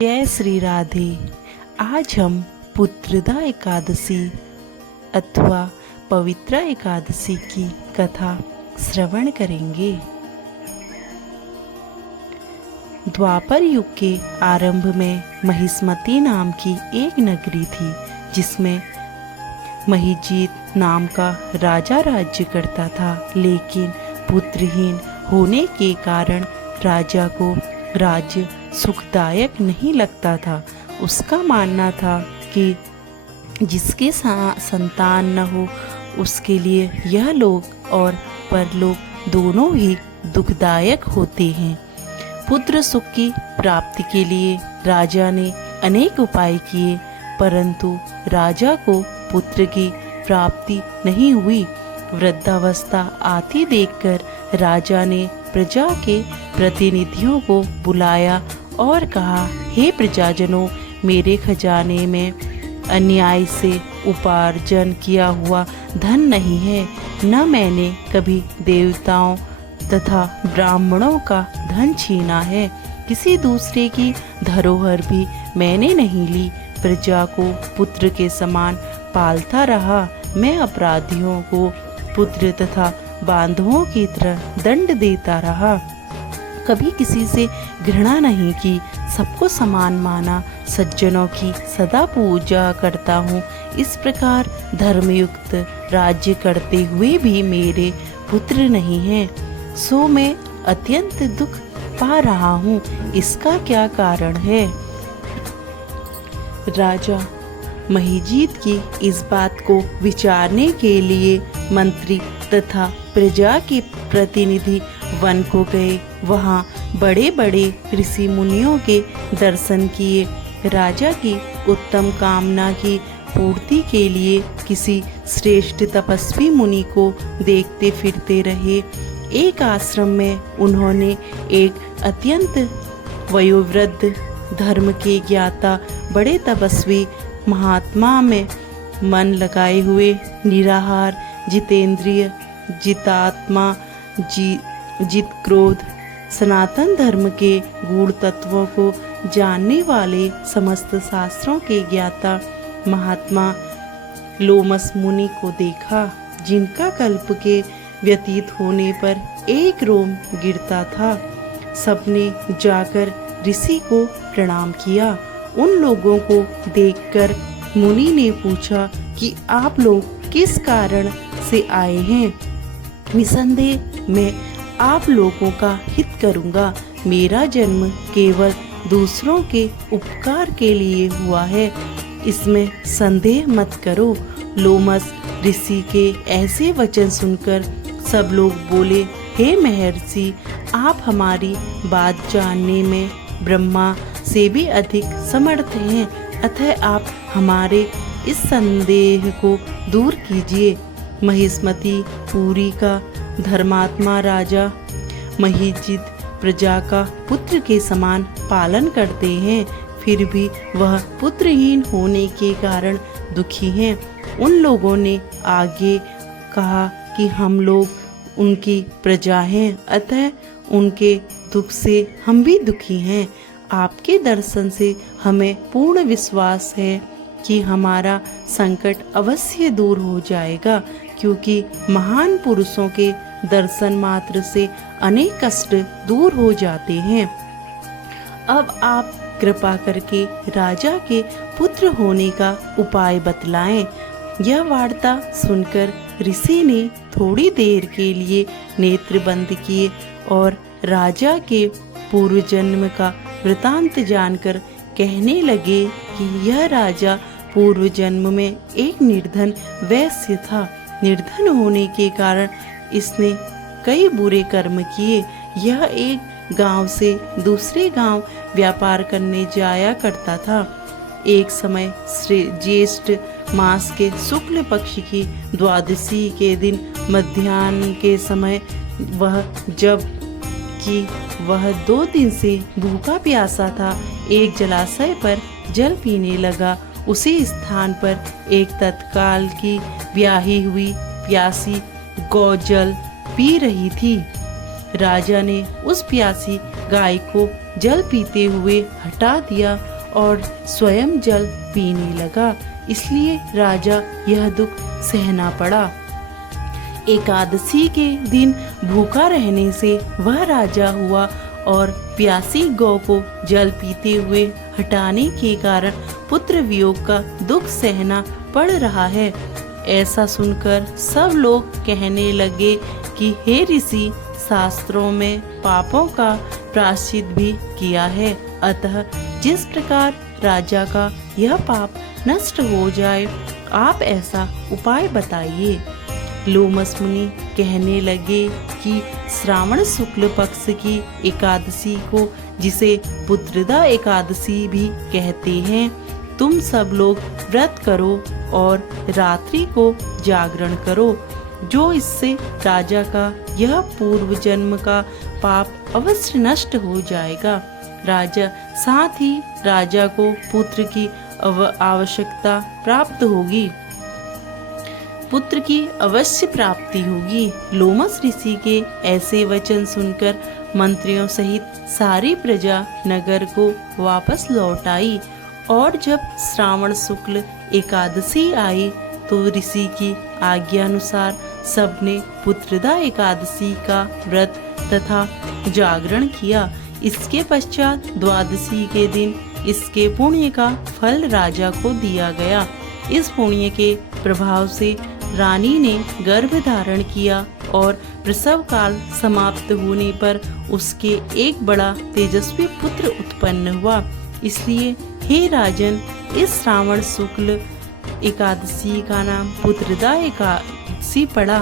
जय श्री राधे। आज हम पुत्रदा एकादशी अथवा पवित्रा एकादशी की कथा श्रवण करेंगे। द्वापर युग के आरंभ में महिष्मती नाम की एक नगरी थी, जिसमें महिजीत नाम का राजा राज्य करता था। लेकिन पुत्रहीन होने के कारण राजा को राज्य सुखदायक नहीं लगता था। उसका मानना था कि जिसके संतान न हो उसके लिए यह लोक और परलोक दोनों ही दुखदायक होते हैं। पुत्र सुख की प्राप्ति के लिए राजा ने अनेक उपाय किए, परंतु राजा को पुत्र की प्राप्ति नहीं हुई। वृद्धावस्था आती देखकर राजा ने प्रजा के प्रतिनिधियों को बुलाया और कहा, हे प्रजाजनों, मेरे खजाने में अन्याय से उपार्जन किया हुआ धन नहीं है। न मैंने कभी देवताओं तथा ब्राह्मणों का धन छीना है। किसी दूसरे की धरोहर भी मैंने नहीं ली। प्रजा को पुत्र के समान पालता रहा। मैं अपराधियों को पुत्र तथा बांधवों की तरह दंड देता रहा। कभी किसी से घृणा नहीं की, सबको समान माना। सज्जनों की सदा पूजा करता हूँ। इस प्रकार धर्मयुक्त राज्य करते हुए भी मेरे पुत्र नहीं हैं, सो मैं अत्यंत दुख पा रहा हूँ। इसका क्या कारण है? राजा महिजीत की इस बात को विचारने के लिए मंत्री तथा प्रजा के प्रतिनिधि वन को गए। वहाँ बड़े बड़े ऋषि मुनियों के दर्शन किए। राजा की उत्तम कामना की पूर्ति के लिए किसी श्रेष्ठ तपस्वी मुनि को देखते फिरते रहे। एक आश्रम में उन्होंने एक अत्यंत वयोवृद्ध धर्म के ज्ञाता बड़े तपस्वी महात्मा में मन लगाए हुए निराहार, जितेंद्रिय, जितात्मा, जित क्रोध, सनातन धर्म के गूढ़ तत्वों को जानने वाले समस्त शास्त्रों के ज्ञाता महात्मा लोमस मुनि को देखा, जिनका कल्प के व्यतीत होने पर एक रोम गिरता था। सबने जाकर ऋषि को प्रणाम किया। उन लोगों को देखकर मुनि ने पूछा कि आप लोग किस कारण से आए हैं? निसंदेह मैं आप लोगों का हित करूंगा। मेरा जन्म केवल दूसरों के उपकार के लिए हुआ है, इसमें संदेह मत करो। लोमस ऋषि के ऐसे वचन सुनकर सब लोग बोले, हे महर्षि, आप हमारी बात जानने में ब्रह्मा से भी अधिक समर्थ हैं, अतः आप हमारे इस संदेह को दूर कीजिए। महिष्मती पुरी का धर्मात्मा राजा महिजीत प्रजा का पुत्र के समान पालन करते हैं, फिर भी वह पुत्रहीन होने के कारण दुखी हैं। उन लोगों ने आगे कहा कि हम लोग उनकी प्रजा हैं, अतः उनके दुख से हम भी दुखी हैं। आपके दर्शन से हमें पूर्ण विश्वास है कि हमारा संकट अवश्य दूर हो जाएगा, क्योंकि महान पुरुषों के दर्शन मात्र से अनेक कष्ट दूर हो जाते हैं। अब आप कृपा करके राजा के पुत्र होने का उपाय बतलाएं। यह वार्ता सुनकर ऋषि ने थोड़ी देर के लिए नेत्र बंद किए और राजा के पूर्व जन्म का वृतांत जानकर कहने लगे कि यह राजा पूर्व जन्म में एक निर्धन वैश्य था। निर्धन होने के कारण इसने कई बुरे कर्म किए। यह एक गांव से दूसरे गांव व्यापार करने जाया करता था। एक समय ज्येष्ठ मास के शुक्ल पक्ष की द्वादशी के दिन मध्याह्न के समय वह 2 दिन से भूखा प्यासा था, एक जलाशय पर जल पीने लगा। उसी स्थान पर एक तत्काल की ब्याही हुई प्यासी गौ जल पी रही थी। राजा ने उस प्यासी गाय को जल पीते हुए हटा दिया और स्वयं जल पीने लगा, इसलिए राजा यह दुख सहना पड़ा। एकादशी के दिन भूखा रहने से वह राजा हुआ और प्यासी गौ को जल पीते हुए हटाने के कारण पुत्र वियोग का दुख सहना पड़ रहा है। ऐसा सुनकर सब लोग कहने लगे कि हे ऋषि, शास्त्रों में पापों का प्रायश्चित भी किया है, अतः जिस प्रकार राजा का यह पाप नष्ट हो जाए, आप ऐसा उपाय बताइए। लोमस मुनि कहने लगे कि श्रावण शुक्ल पक्ष की एकादशी को, जिसे पुत्रदा एकादशी भी कहते हैं, तुम सब लोग व्रत करो और रात्रि को जागरण करो, जो इससे राजा का यह पूर्व जन्म का पाप अवश्य नष्ट हो जाएगा। राजा साथ ही राजा को पुत्र की आवश्यकता प्राप्त होगी, पुत्र की अवश्य प्राप्ति होगी। लोमस ऋषि के ऐसे वचन सुनकर मंत्रियों सहित सारी प्रजा नगर को वापस लौट आई और जब श्रावण शुक्ल एकादशी आई तो ऋषि की आज्ञा अनुसार सबने पुत्रदा एकादशी का व्रत तथा जागरण किया। इसके पश्चात द्वादशी के दिन इसके पुण्य का फल राजा को दिया गया। इस पुण्य के प्रभाव से रानी ने गर्भ धारण किया और प्रसव काल समाप्त होने पर उसके एक बड़ा तेजस्वी पुत्र उत्पन्न हुआ। इसलिए हे राजन, इस श्रावण शुक्ल एकादशी का नाम पुत्रदा एकादशी पड़ा।